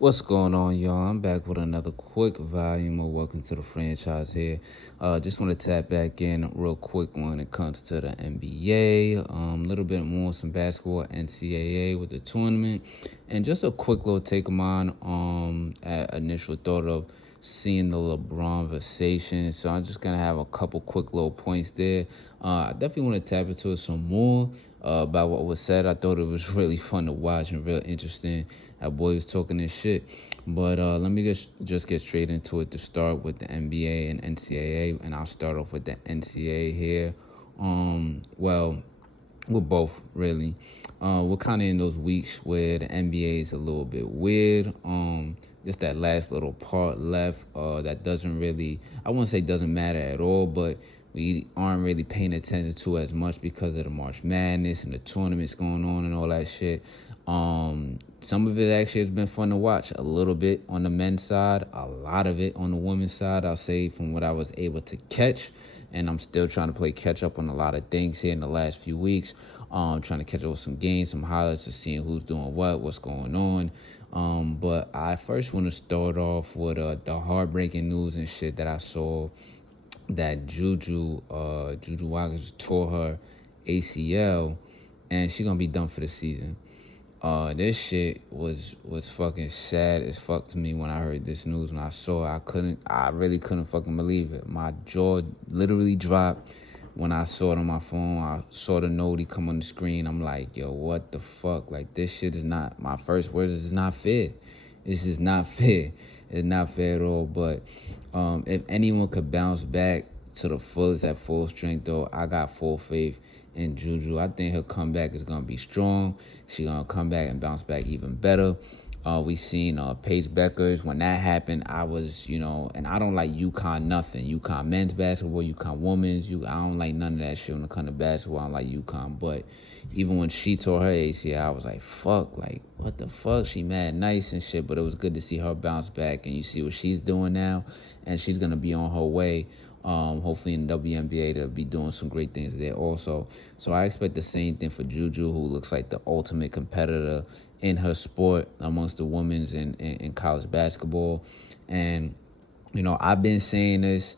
What's going on, y'all? I'm back with another quick volume of Welcome to the Franchise here. Just want to tap back in real quick when it comes to the NBA. A little bit more some basketball, NCAA with the tournament, and just a quick little take of mine. At initial thought of seeing the LeBronversation. So I'm just gonna have a couple quick little points there. I definitely want to tap into it some more about what was said. I thought it was really fun to watch and real interesting. That boy was talking this shit. But let me just get straight into it to start with the NBA and NCAA, and I'll start off with the NCAA here. Well, we're both really. We're kind of in those weeks where the NBA is a little bit weird. Just that last little part left that doesn't really, I wouldn't say doesn't matter at all, but we aren't really paying attention to as much because of the March Madness and the tournaments going on and all that shit. Some of it actually has been fun to watch. A little bit on the men's side, a lot of it on the women's side, I'll say, from what I was able to catch. And I'm still trying to play catch up on a lot of things here in the last few weeks. Trying to catch up with some games, some highlights, of seeing who's doing what's going on. But I first want to start off with the heartbreaking news and shit that I saw that Juju Watkins tore her ACL, and she's gonna be done for the season. This shit was fucking sad as fuck to me when I heard this news. When I saw it, I really couldn't fucking believe it. My jaw literally dropped when I saw it on my phone. I saw the note come on the screen. I'm like, yo, what the fuck? Like, this shit is not, my first words is not fair. It's just not fair. It's not fair at all. But if anyone could bounce back to the fullest at full strength, though, I got full faith in Juju. I think her comeback is going to be strong. She's going to come back and bounce back even better. We seen Paige Beckers. When that happened, I was, and I don't like UConn nothing. UConn men's basketball, UConn women's. I don't like none of that shit when it comes to basketball. I don't like UConn. But even when she tore her ACL, I was like, fuck, like, what the fuck? She mad nice and shit. But it was good to see her bounce back. And you see what she's doing now. And she's going to be on her way. Hopefully in the WNBA to be doing some great things there also. So I expect the same thing for Juju, who looks like the ultimate competitor in her sport amongst the women's in college basketball. And, I've been saying this.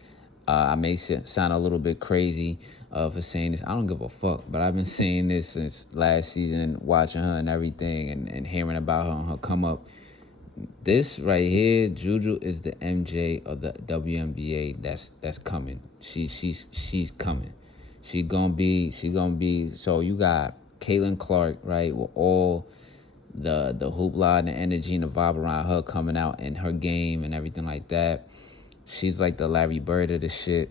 I may sound a little bit crazy for saying this. I don't give a fuck. But I've been saying this since last season, watching her and everything and hearing about her and her come up. This right here, Juju is the MJ of the WNBA that's coming. She's coming. She gonna be. So you got Caitlin Clark, right, with all the hoopla and the energy and the vibe around her coming out in her game and everything like that. She's like the Larry Bird of the shit.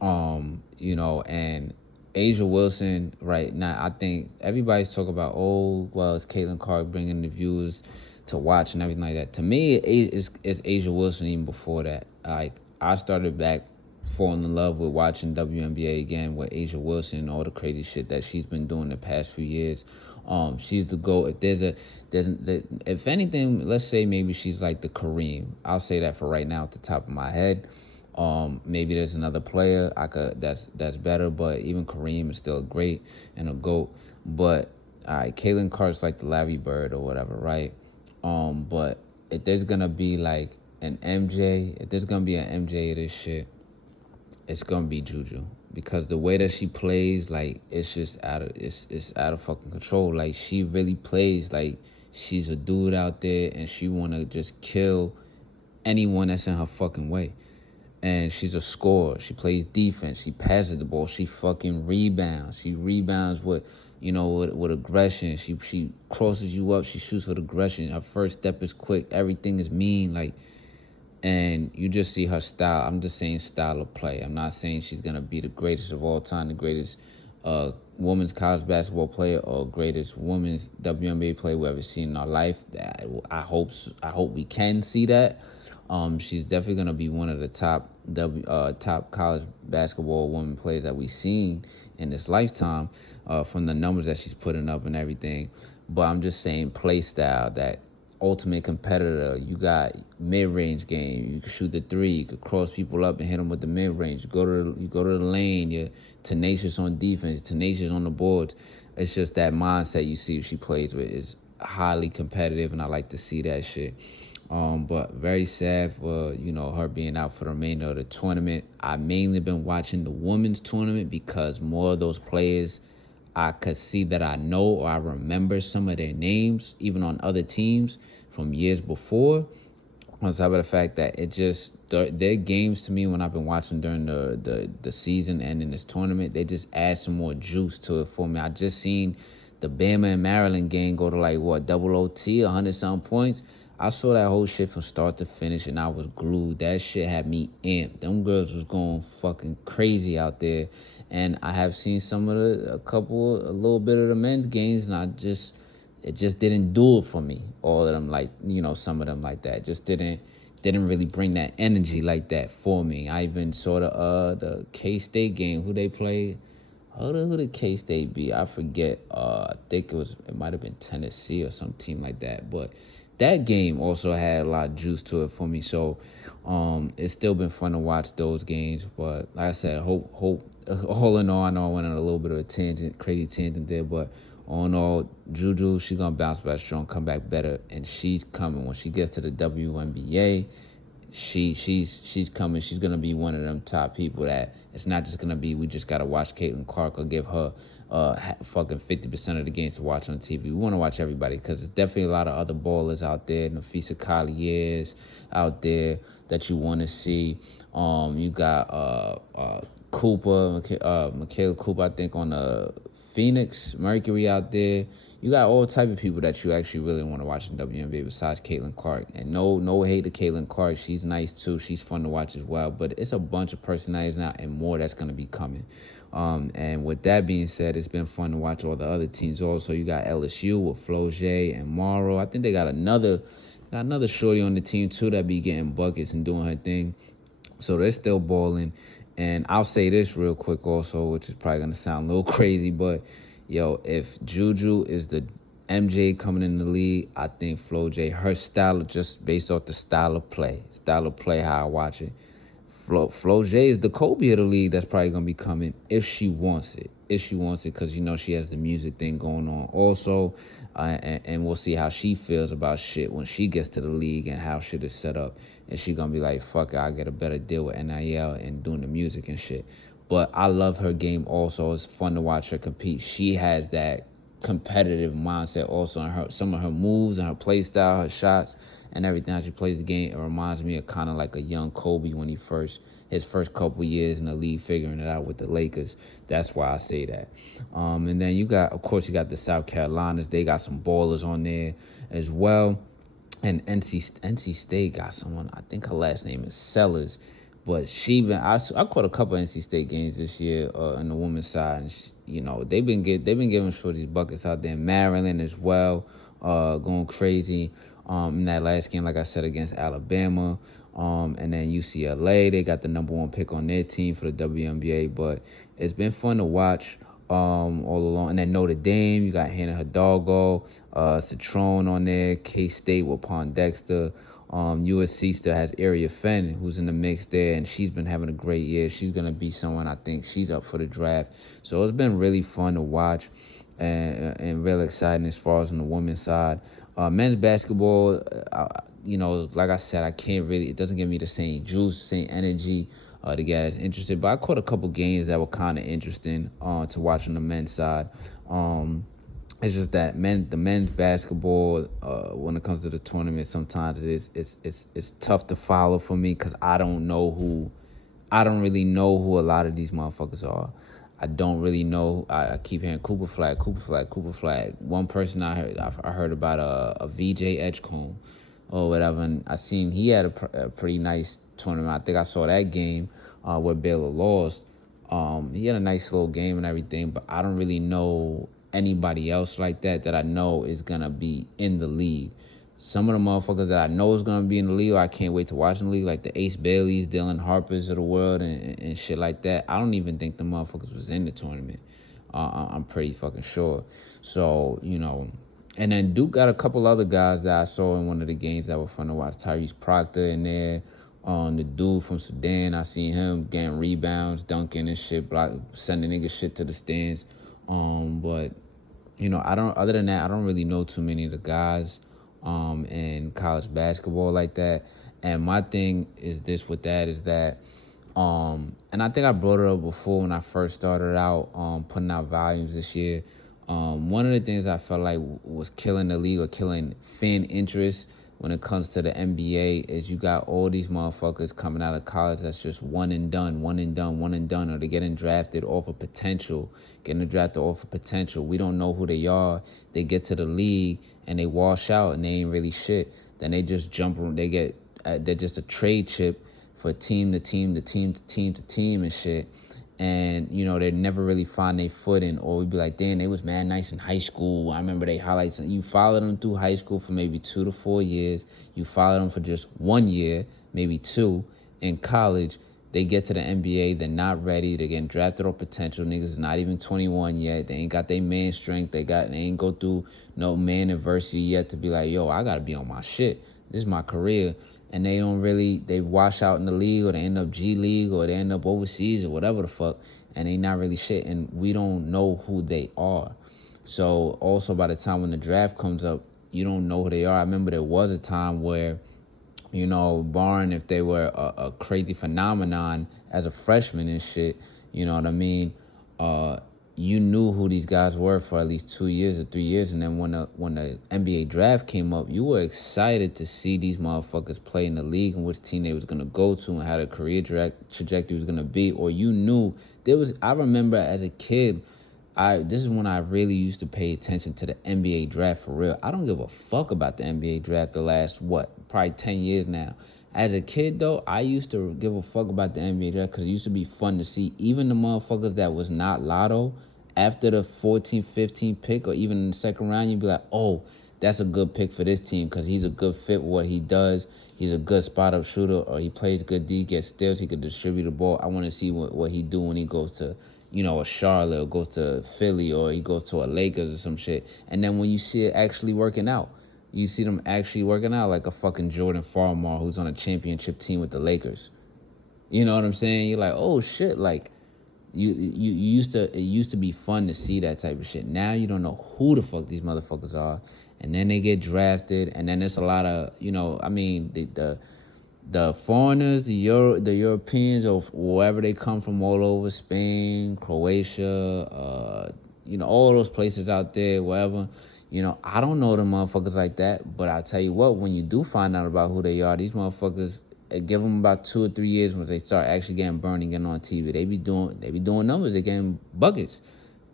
And Asia Wilson right now, I think everybody's talking about, it's Caitlin Clark bringing the viewers to watch and everything like that. To me, it's Asia Wilson even before that. Like, I started back falling in love with watching WNBA again with Asia Wilson and all the crazy shit that she's been doing the past few years. She's the GOAT. If anything, let's say maybe she's like the Kareem. I'll say that for right now at the top of my head. Maybe there's another player that's better, but even Kareem is still great and a GOAT. But all right, Caitlin Clark's like the Larry Bird or whatever, right? But if there's gonna be like an MJ, if there's gonna be an MJ of this shit, it's gonna be Juju, because the way that she plays, like, it's just it's out of fucking control. Like, she really plays like she's a dude out there and she wanna just kill anyone that's in her fucking way. And she's a scorer. She plays defense. She passes the ball. She fucking rebounds. She rebounds with aggression. She crosses you up. She shoots with aggression. Her first step is quick. Everything is mean. Like, and you just see her style. I'm just saying style of play. I'm not saying she's gonna be the greatest of all time, the greatest women's college basketball player or greatest women's WNBA player we've ever seen in our life. I hope we can see that. She's definitely gonna be one of the top college basketball women players that we've seen in this lifetime, from the numbers that she's putting up and everything. But I'm just saying play style, that ultimate competitor. You got mid-range game. You can shoot the three. You could cross people up and hit them with the mid-range. You go to the lane. You're tenacious on defense, tenacious on the board. It's just that mindset you see she plays with is highly competitive, and I like to see that shit. But very sad for, her being out for the remainder of the tournament. I mainly been watching the women's tournament because more of those players I could see that I know or I remember some of their names, even on other teams from years before. On top of the fact that it just their games to me when I've been watching during the season and in this tournament, they just add some more juice to it for me. I just seen the Bama and Maryland game go to like what double OT, 100-something points. I saw that whole shit from start to finish and I was glued. That shit had me amped. Them girls was going fucking crazy out there. And I have seen a little bit of the men's games, and it just didn't do it for me. All of them, like, some of them like that, just didn't really bring that energy like that for me. I even saw the K-State game, who they played. Who did K-State beat? I forget. I think it might have been Tennessee or some team like that. But that game also had a lot of juice to it for me. So it's still been fun to watch those games. But like I said, hope all in all, I know I went on a little bit of a crazy tangent there, but all in all, Juju, she's gonna bounce back strong, come back better, and she's coming. When she gets to the WNBA, she's coming. She's gonna be one of them top people that it's not just gonna be we just gotta watch Caitlin Clark or give her fucking 50% of the games to watch on TV. We want to watch everybody because there's definitely a lot of other ballers out there. Nafisa Collier's out there that you want to see. You got Cooper, Michaela Cooper, I think, on the Phoenix Mercury out there. You got all type of people that you actually really want to watch in WNBA besides Caitlin Clark. And no hate to Caitlin Clark. She's nice too. She's fun to watch as well. But it's a bunch of personalities now and more that's going to be coming. And with that being said, it's been fun to watch all the other teams also. You got LSU with Floje and Morrow. I think they got another shorty on the team too that be getting buckets and doing her thing. So they're still balling. And I'll say this real quick also, which is probably going to sound a little crazy, but, yo, if Juju is the MJ coming in the league, I think Floje, her style, just based off the style of play, how I watch it, Floje is the Kobe of the league that's probably going to be coming if she wants it. Because, she has the music thing going on also. And we'll see how she feels about shit when she gets to the league and how shit is set up. And she going to be like, fuck it, I'll get a better deal with NIL and doing the music and shit. But I love her game also. It's fun to watch her compete. She has that competitive mindset also in some of her moves and her play style, her shots, and everything how she plays the game. It reminds me of kind of like a young Kobe when his first couple years in the league figuring it out with the Lakers. That's why I say that. And then you got the South Carolinas. They got some ballers on there as well. And NC State got someone, I think her last name is Sellers. But I caught a couple of NC State games this year on the women's side. And they've been giving shorties buckets out there. Maryland as well, going crazy. In that last game, like I said, against Alabama. And then UCLA, they got the #1 pick on their team for the WNBA. But it's been fun to watch all along. And then Notre Dame, you got Hannah Hidalgo, Citron on there, K-State with Pondexter. USC still has Area Fenn, who's in the mix there, and she's been having a great year. She's going to be someone, I think, she's up for the draft. So it's been really fun to watch and really exciting as far as on the women's side. Men's basketball, like I said, it doesn't give me the same juice, same energy to get as interested. But I caught a couple games that were kind of interesting to watch on the men's side. It's just that the men's basketball, when it comes to the tournament, sometimes it's tough to follow for me because I don't really know who a lot of these motherfuckers are. I don't really know. I keep hearing Cooper Flag. One person I heard about a VJ Edgecombe or whatever, and I seen he had a pretty nice tournament. I think I saw that game where Baylor lost. He had a nice little game and everything, but I don't really know anybody else like that I know is gonna be in the league. Some of the motherfuckers that I know is gonna be in the league, or I can't wait to watch in the league, like the Ace Baileys, Dylan Harpers of the world, and shit like that. I don't even think the motherfuckers was in the tournament. I'm pretty fucking sure. So and then Duke got a couple other guys that I saw in one of the games that were fun to watch. Tyrese Proctor in there. The dude from Sudan, I seen him getting rebounds, dunking and shit, sending niggas shit to the stands. But other than that, I don't really know too many of the guys in college basketball like that. And my thing is this with that is that and I think I brought it up before when I first started out putting out volumes this year. One of the things I felt like was killing the league or killing fan interest when it comes to the NBA is you got all these motherfuckers coming out of college that's just one and done, one and done, one and done, or they're getting drafted off of potential, getting drafted off of potential. We don't know who they are. They get to the league and they wash out and they ain't really shit. Then they just jump, they're just a trade chip for team to team to team to team to team and shit. And, they never really find their footing, or we'd be like, damn, they was mad nice in high school. I remember they highlights. You follow them through high school for maybe 2 to 4 years. You follow them for just 1 year, maybe 2. In college, they get to the NBA, they're not ready. They're getting drafted off potential. Niggas is not even 21 yet. They ain't got their man strength. They ain't go through no man adversity yet to be like, yo, I got to be on my shit. This is my career. And they wash out in the league, or they end up G League, or they end up overseas, or whatever the fuck, and they not really shit, and we don't know who they are. So also by the time when the draft comes up, you don't know who they are. I remember there was a time where, barring if they were a crazy phenomenon as a freshman and shit, you know what I mean, you knew who these guys were for at least 2 years or 3 years, and then when the NBA draft came up, you were excited to see these motherfuckers play in the league and which team they was gonna go to and how their career trajectory was gonna be. Or you knew I remember as a kid, this is when I really used to pay attention to the NBA draft for real. I don't give a fuck about the NBA draft the last probably 10 years now. As a kid, though, I used to give a fuck about the NBA draft because it used to be fun to see. Even the motherfuckers that was not lotto, after the 14, 15 pick, or even in the second round, you'd be like, oh, that's a good pick for this team because he's a good fit with what he does. He's a good spot-up shooter, or he plays good D, gets steals, he could distribute the ball. I want to see what he do when he goes to, a Charlotte, or goes to Philly, or he goes to a Lakers or some shit. And then when you see it actually working out, you see them actually working out like a fucking Jordan Farmar who's on a championship team with the Lakers. You know what I'm saying? You're like, oh shit, like it used to be fun to see that type of shit. Now you don't know who the fuck these motherfuckers are, and then they get drafted, and then there's a lot of the foreigners, the Europeans, or wherever they come from, all over Spain, Croatia, all those places out there, wherever. I don't know them motherfuckers like that, but I tell you what, when you do find out about who they are, these motherfuckers, give them about 2 or 3 years when they start actually getting burned and getting on TV. They be doing numbers. They getting buckets.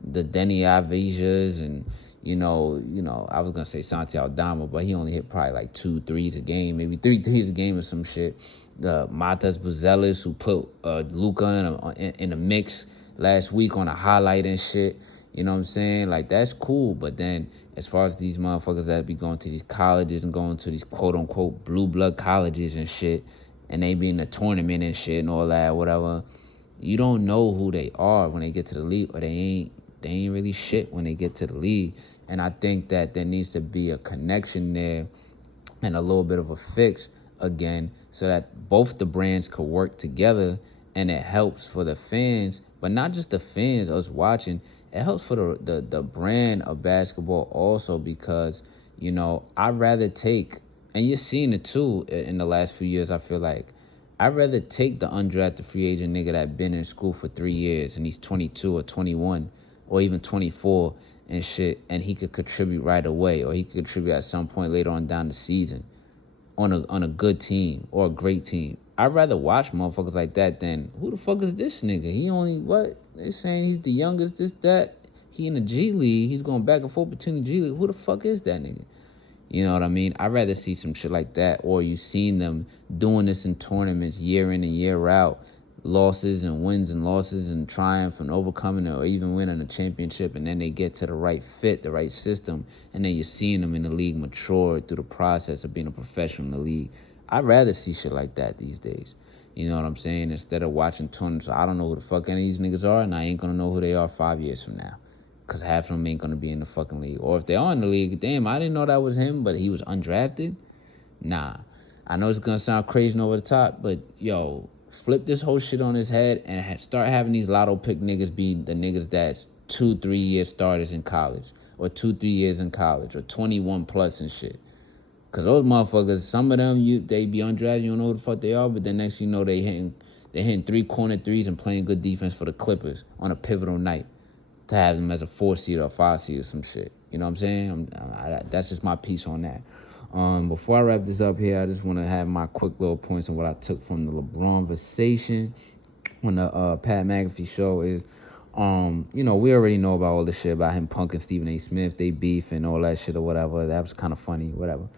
The Denny Avijas and I was gonna say Santi Aldama, but he only hit probably like 2 threes a game, maybe 3 threes a game or some shit. Matas Buzelis, who put Luka in a mix last week on a highlight and shit. You know what I'm saying? Like, that's cool. But then as far as these motherfuckers that be going to these colleges and going to these quote-unquote blue blood colleges and shit, and they be in the tournament and shit and all that, whatever, you don't know who they are when they get to the league, or they ain't really shit when they get to the league. And I think that there needs to be a connection there and a little bit of a fix again, so that both the brands could work together, and it helps for the fans, but not just the fans, us watching. It helps for the brand of basketball also, because, I'd rather take, and you're seeing it too in the last few years, I feel like, I'd rather take the undrafted free agent nigga that been in school for 3 years and he's 22 or 21 or even 24 and shit, and he could contribute right away, or he could contribute at some point later on down the season on a good team or a great team. I'd rather watch motherfuckers like that than, who the fuck is this nigga? He only, They're saying he's the youngest, this, that. He in the G League. He's going back and forth between the G League. Who the fuck is that nigga? You know what I mean? I'd rather see some shit like that, or you seen them doing this in tournaments year in and year out, losses and wins and losses and triumph and overcoming it, or even winning a championship, and then they get to the right fit, the right system, and then you're seeing them in the league mature through the process of being a professional in the league. I'd rather see shit like that these days. You know what I'm saying? Instead of watching tournaments, I don't know who the fuck any of these niggas are, and I ain't gonna know who they are 5 years from now, because half of them ain't gonna be in the fucking league. Or if they are in the league, damn, I didn't know that was him, but he was undrafted. Nah, I know it's gonna sound crazy and over the top, but yo, flip this whole shit on his head and start having these lotto pick niggas be the niggas that's 2-3 year starters in college, or 2-3 years in college, or 21 plus and shit. Cause those motherfuckers, some of them they be undrafted, you don't know who the fuck they are, but the next you know they hitting 3-corner threes and playing good defense for the Clippers on a pivotal night to have them as a 4 seed or a 5 seed or some shit. You know what I'm saying? That's just my piece on that. Before I wrap this up here, I just want to have my quick little points on what I took from the LeBronversation on the Pat McAfee show is, we already know about all the shit about him punking Stephen A. Smith, they beef and all that shit or whatever. That was kind of funny, whatever.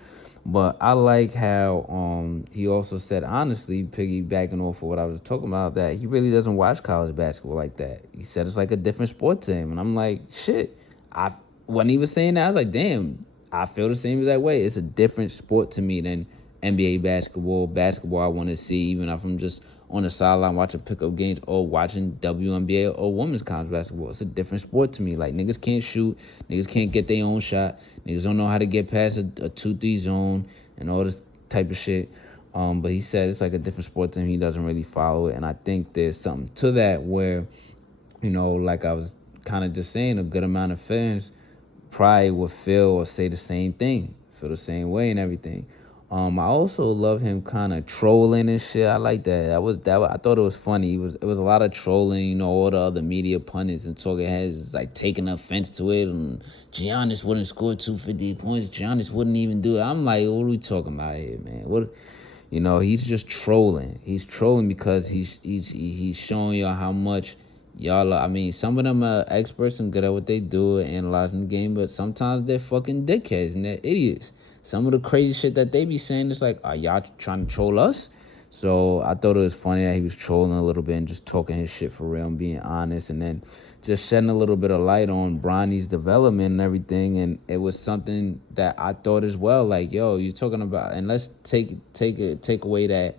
But I like how he also said, honestly, piggybacking off of what I was talking about, that he really doesn't watch college basketball like that. He said it's like a different sport to him. And I'm like, shit. When he was saying that, I was like, damn, I feel the same exact way. It's a different sport to me than NBA basketball. Basketball I want to see, even if I'm just on the sideline watching pickup games or watching WNBA or women's college basketball. It's a different sport to me. Like, niggas can't shoot. Niggas can't get their own shot. Niggas don't know how to get past a 2-3 zone and all this type of shit. But he said it's like a different sport to him. He doesn't really follow it. And I think there's something to that where, like I was kind of just saying, a good amount of fans probably would feel or say the same thing, feel the same way and everything. I also love him kind of trolling and shit. I like that. I thought it was funny. It was a lot of trolling. All the other media pundits and talking heads like taking offense to it. And Giannis wouldn't score 250 points. Giannis wouldn't even do it. I'm like, what are we talking about here, man? He's just trolling. He's trolling because he's showing y'all how much y'all. Some of them are experts and good at what they do, analyzing the game, but sometimes they're fucking dickheads and they're idiots. Some of the crazy shit that they be saying is like, are y'all trying to troll us? So I thought it was funny that he was trolling a little bit and just talking his shit for real and being honest, and then just shedding a little bit of light on Bronny's development and everything. And it was something that I thought as well, like, yo, you're talking about, and let's take away the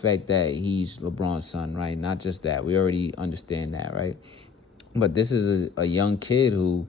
fact that he's LeBron's son, right? Not just that. We already understand that, right? But this is a young kid who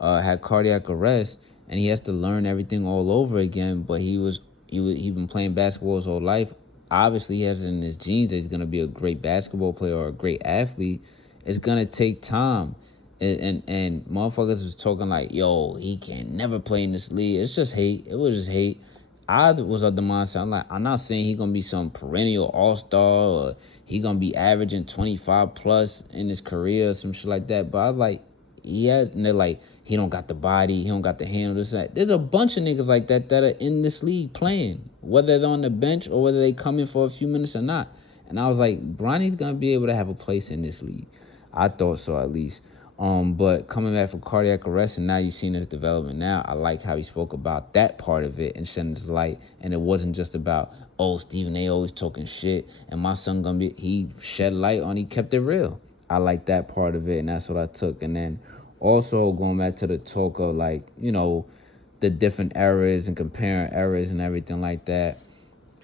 had cardiac arrest, and he has to learn everything all over again. But he's been playing basketball his whole life. Obviously, he has it in his genes that he's gonna be a great basketball player or a great athlete. It's gonna take time, and motherfuckers was talking like, yo, he can never play in this league. It's just hate. It was just hate. I was of the mindset, I'm not saying he gonna be some perennial all-star or he gonna be averaging 25 plus in his career or some shit like that. But I was like, and they're like, he don't got the body, he don't got the handle, this and that. There's a bunch of niggas like that are in this league playing, whether they're on the bench or whether they come in for a few minutes or not. And I was like, Bronny's gonna be able to have a place in this league. I thought so, at least. But coming back from cardiac arrest, and now you've seen his development now, I liked how he spoke about that part of it and shedding his light. And it wasn't just about, oh, Stephen A. always talking shit, and my son gonna be, he shed light on, he kept it real. I like that part of it, and that's what I took. And then also going back to the talk of, like, the different eras and comparing eras and everything like that.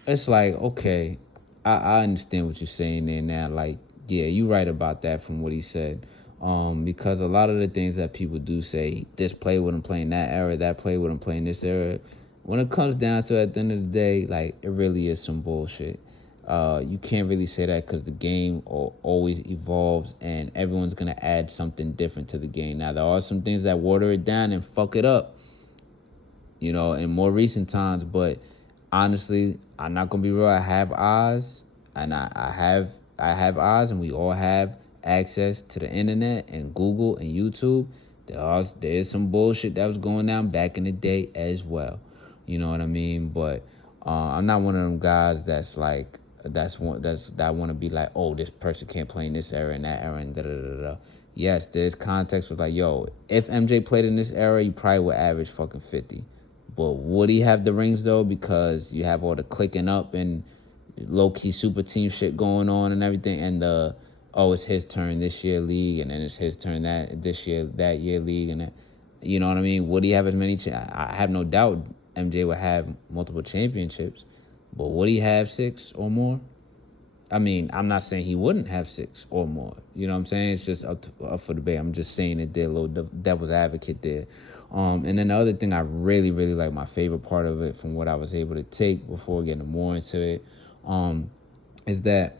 It's like, okay, I understand what you're saying there now. Like, yeah, you're right about that from what he said. Because a lot of the things that people do say, this player wouldn't play in that era, that player wouldn't play in this era, when it comes down to it, at the end of the day, like, it really is some bullshit. You can't really say that because the game always evolves and everyone's going to add something different to the game. Now, there are some things that water it down and fuck it up, in more recent times, but honestly, I'm not going to be real. I have eyes, and I have eyes, and we all have access to the internet and Google and YouTube. There's some bullshit that was going down back in the day as well. You know what I mean? But I'm not one of them guys that's like that want to be like, oh, this person can't play in this era and that era and da da da da. Yes, there's context with like, yo, if MJ played in this era, you probably would average fucking 50. But would he have the rings though? Because you have all the clicking up and low key super team shit going on and everything, and it's his turn this year league, and then it's his turn that year league, and you know what I mean? Would he have as many? I have no doubt MJ would have multiple championships, but would he have 6 or more? I mean, I'm not saying he wouldn't have 6 or more. You know what I'm saying? It's just up for debate. I'm just saying it there, a little devil's advocate there. And then the other thing I really, really like, my favorite part of it from what I was able to take before getting more into it, is that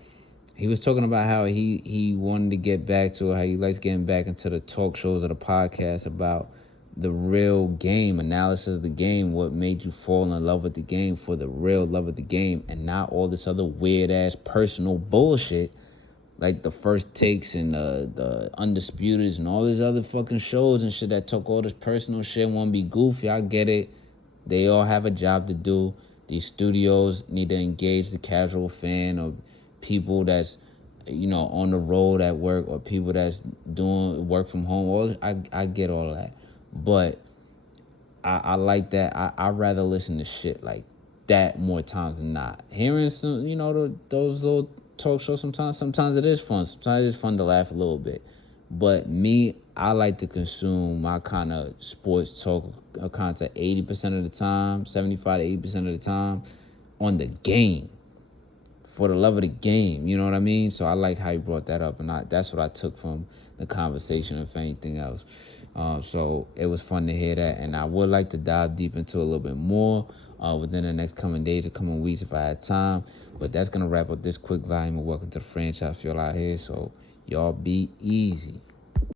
he was talking about how he wanted to get back to, how he likes getting back into the talk shows or the podcast about the real game, analysis of the game, what made you fall in love with the game for the real love of the game, and not all this other weird ass personal bullshit like the First Takes and the Undisputeds and all these other fucking shows and shit that talk all this personal shit, want to be goofy. I get it. They all have a job to do. These studios need to engage the casual fan or people that's, on the road at work, or people that's doing work from home. I get all that. But I like that. I'd rather listen to shit like that more times than not. Hearing some, those little talk shows sometimes it is fun. Sometimes it's fun to laugh a little bit. But me, I like to consume my kind of sports talk content 80% of the time, 75 to 80% of the time on the game. For the love of the game, you know what I mean? So I like how you brought that up, and that's what I took from the conversation, if anything else. So it was fun to hear that, and I would like to dive deep into a little bit more within the next coming days or coming weeks if I had time. But that's going to wrap up this quick volume of Welcome to the Franchise for y'all out here. So y'all be easy.